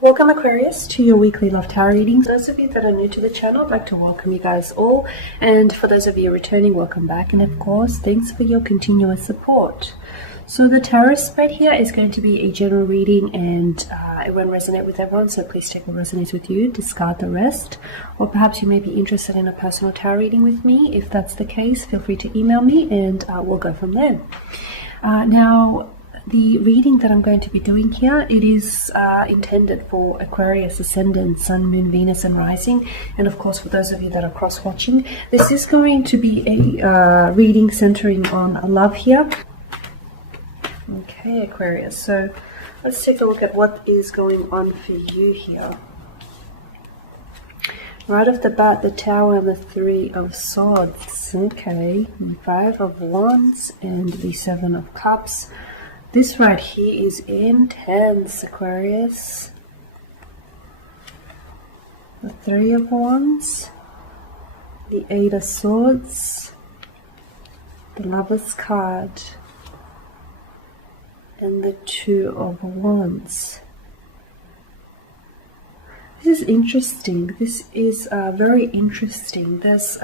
Welcome Aquarius to your weekly love tarot readings. Those of you that are new to the channel, I'd like to welcome you guys all, and for those of you returning, welcome back, and of course thanks for your continuous support. So the tarot spread here is going to be a general reading, and it won't resonate with everyone, so please take what resonates with you, discard the rest. Or perhaps you may be interested in a personal tarot reading with me. If that's the case, feel free to email me and we'll go from there. Now, the reading that I'm going to be doing here, it is intended for Aquarius, Ascendant, Sun, Moon, Venus, and Rising. And of course, for those of you that are cross-watching, this is going to be a reading centering on love here. Okay, Aquarius, so let's take a look at what is going on for you here. Right off the bat, the Tower and the Three of Swords. Okay, the Five of Wands and the Seven of Cups. This right here is intense, Aquarius. The Three of Wands, the Eight of Swords, the Lover's card, and the Two of Wands. This is interesting. This is very interesting. There's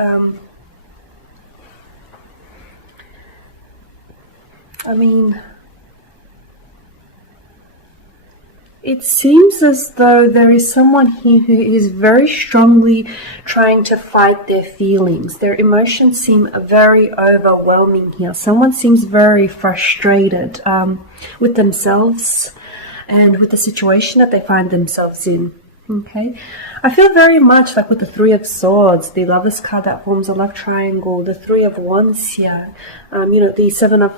it seems as though there is someone here who is very strongly trying to fight their feelings. Their emotions seem very overwhelming here. Someone seems very frustrated with themselves and with the situation that they find themselves in. Okay, I feel very much like with the Three of Swords, the Lover's card that forms a love triangle, the Three of Wands here, the Seven of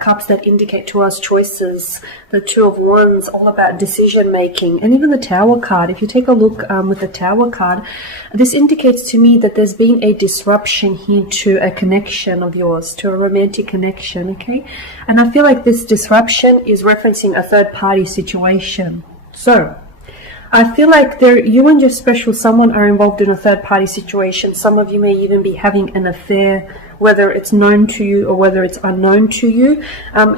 Cups that indicate to us choices, the Two of Wands all about decision making, and even the Tower card. If you take a look with the Tower card, this indicates to me that there's been a disruption here to a connection of yours, to a romantic connection, okay? And I feel like this disruption is referencing a third party situation. So I feel like you and your special someone are involved in a third-party situation. Some of you may even be having an affair, whether it's known to you or whether it's unknown to you.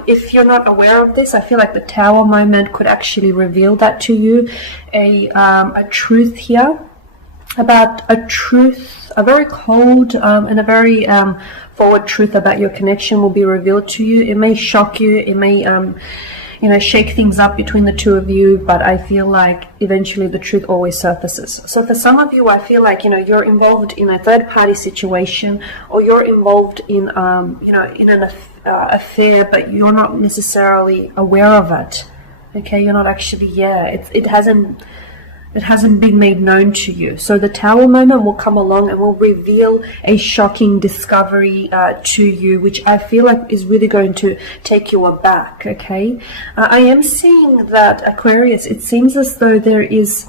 If you're not aware of this, I feel like the Tower moment could actually reveal that to you. A truth here, about a truth, a very cold and a very forward truth about your connection will be revealed to you. It may shock you. It may shake things up between the two of you, but I feel like eventually the truth always surfaces. So for some of you, I feel like, you're involved in a third-party situation, or you're involved in, in an affair, but you're not necessarily aware of it. Okay, you're not actually, it hasn't been made known to you. So the Tower moment will come along and will reveal a shocking discovery to you, which I feel like is really going to take you aback, okay? I am seeing that, Aquarius, it seems as though there's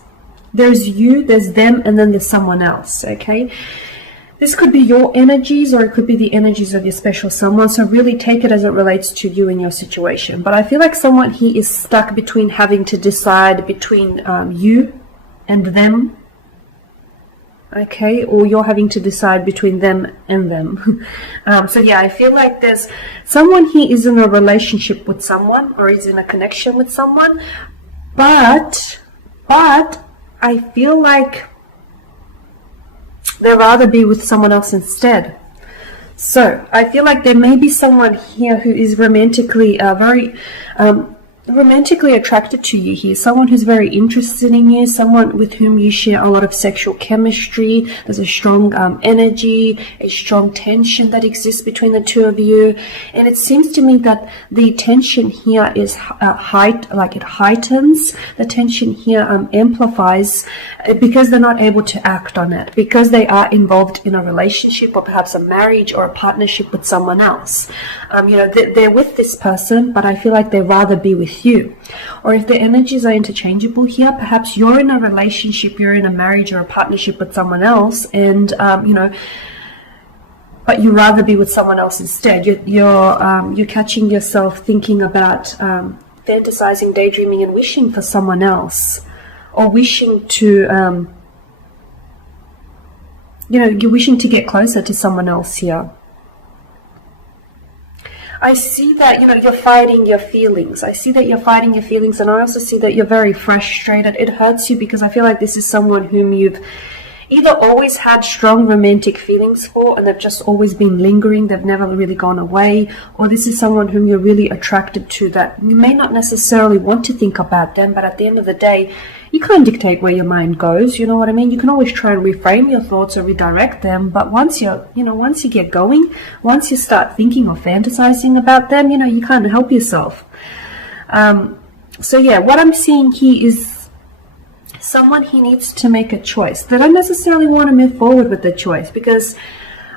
you, there's them, and then there's someone else, okay? This could be your energies, or it could be the energies of your special someone, so really take it as it relates to you and your situation. But I feel like someone here is stuck between having to decide between you and them, okay, or you're having to decide between them and them. So yeah, I feel like there's someone here is in a relationship with someone, or is in a connection with someone, but I feel like they'd rather be with someone else instead. So I feel like there may be someone here who is romantically romantically attracted to you here, someone who's very interested in you, someone with whom you share a lot of sexual chemistry. There's a strong energy, a strong tension that exists between the two of you, and it seems to me that the tension here is it heightens. The tension here amplifies because they're not able to act on it, because they are involved in a relationship or perhaps a marriage or a partnership with someone else. They're with this person, but I feel like they'd rather be with you. Or if the energies are interchangeable here, perhaps you're in a relationship, you're in a marriage or a partnership with someone else, and but you rather be with someone else instead. You're catching yourself thinking about fantasizing, daydreaming, and wishing for someone else, or wishing to you're wishing to get closer to someone else here. I see that, you know, you're fighting your feelings. I see that you're fighting your feelings, and I also see that you're very frustrated. It hurts you because I feel like this is someone whom you've either always had strong romantic feelings for and they've just always been lingering, they've never really gone away, or this is someone whom you're really attracted to that you may not necessarily want to think about them, but at the end of the day, you can't dictate where your mind goes, you know what I mean? You can always try and reframe your thoughts or redirect them, but once once you get going, once you start thinking or fantasizing about them, you know, you can't help yourself. So yeah, what I'm seeing here is someone he needs to make a choice. They don't necessarily want to move forward with the choice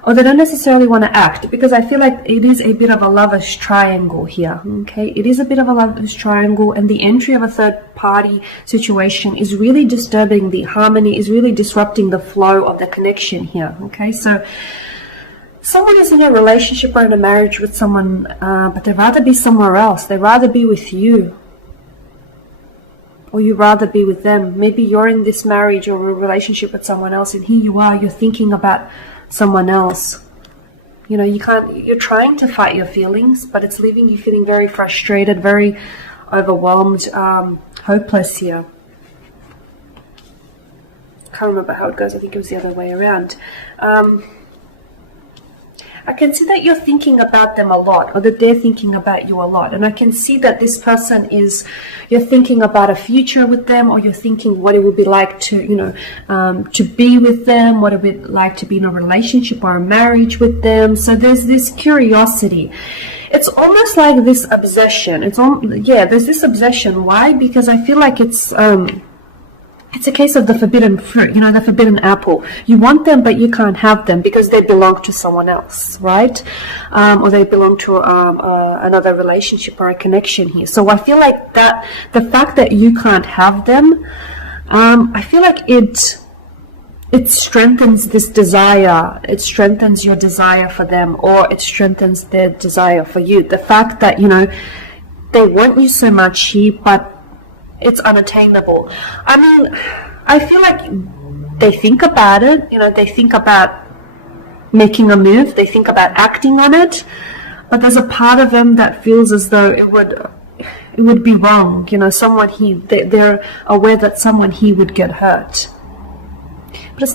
or they don't necessarily want to act, because I feel like it is a bit of a lover's triangle here, okay? It is a bit of a lover's triangle, and the entry of a third party situation is really disturbing the harmony, is really disrupting the flow of the connection here, okay? So someone is in a relationship or in a marriage with someone, but they'd rather be somewhere else. They'd rather be with you, or you'd rather be with them. Maybe you're in this marriage or a relationship with someone else, and here you are, you're thinking about someone else. You know, you're trying to fight your feelings, but it's leaving you feeling very frustrated, very overwhelmed, hopeless here. Can't remember how it goes. I think it was the other way around. I can see that you're thinking about them a lot, or that they're thinking about you a lot. And I can see that this person you're thinking about a future with them, or you're thinking what it would be like to, you know, to be with them, what it would be like to be in a relationship or a marriage with them. So there's this curiosity. It's almost like this obsession. There's this obsession. Why? Because I feel like it's a case of the forbidden fruit, you know, the forbidden apple. You want them, but you can't have them because they belong to someone else, right? Or they belong to another relationship or a connection here. So I feel like that the fact that you can't have them, I feel like it strengthens this desire. It strengthens your desire for them, or it strengthens their desire for you. The fact that, you know, they want you so much here, but it's unattainable. I mean, I feel like they think about it, you know, they think about making a move, they think about acting on it, but there's a part of them that feels as though it would be wrong, you know, they're aware that someone here would get hurt. But it's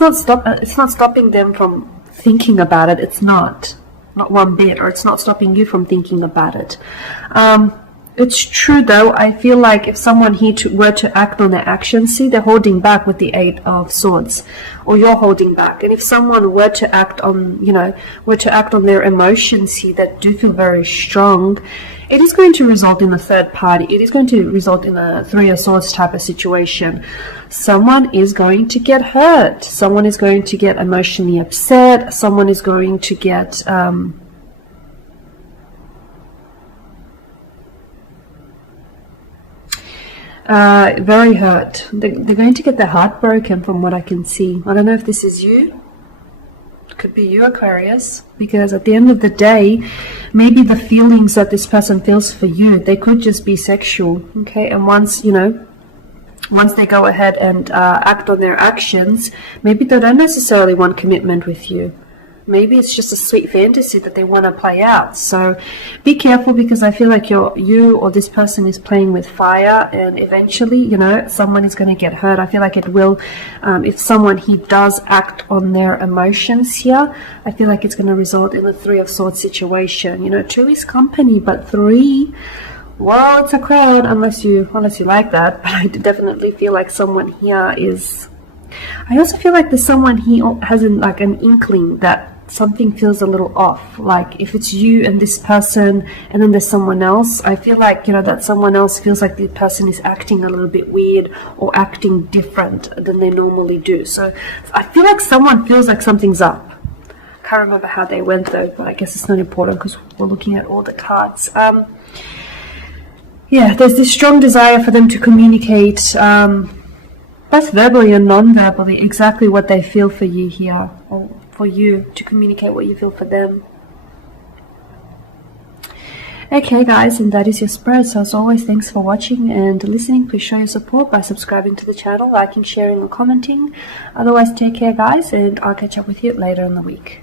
not stopping them from thinking about it. It's not one bit, or it's not stopping you from thinking about it. It's true though, I feel like if someone here were to act on their actions, see, they're holding back with the 8 of Swords, or you're holding back. And if someone were to act on, you know, their emotions here that do feel very strong, it is going to result in a third party. It is going to result in a 3 of Swords type of situation. Someone is going to get hurt. Someone is going to get emotionally upset. Someone is going to get, very hurt. They're going to get their heart broken from what I can see. I don't know if this is you. It could be you, Aquarius, because at the end of the day, maybe the feelings that this person feels for you, they could just be sexual, okay? And once they go ahead and act on their actions, maybe they don't necessarily want commitment with you. Maybe it's just a sweet fantasy that they want to play out. So be careful, because I feel like you or this person is playing with fire, and eventually, you know, someone is going to get hurt. I feel like it will, if someone does act on their emotions here, I feel like it's going to result in a 3 of Swords situation. You know, 2 is company, but 3, well, it's a crowd, unless you like that. But I definitely feel like someone here is, I also feel like there's someone here has an inkling that something feels a little off. Like if it's you and this person and then there's someone else, I feel like, you know, that someone else feels like the person is acting a little bit weird or acting different than they normally do. So I feel like someone feels like something's up. Can't remember how they went though, but I guess it's not important because we're looking at all the cards. Yeah, there's this strong desire for them to communicate, both verbally and non-verbally, exactly what they feel for you here, or for you to communicate what you feel for them. Okay guys, and that is your spread. So as always, thanks for watching and listening. Please show your support by subscribing to the channel, liking, sharing or commenting. Otherwise, take care guys, and I'll catch up with you later in the week.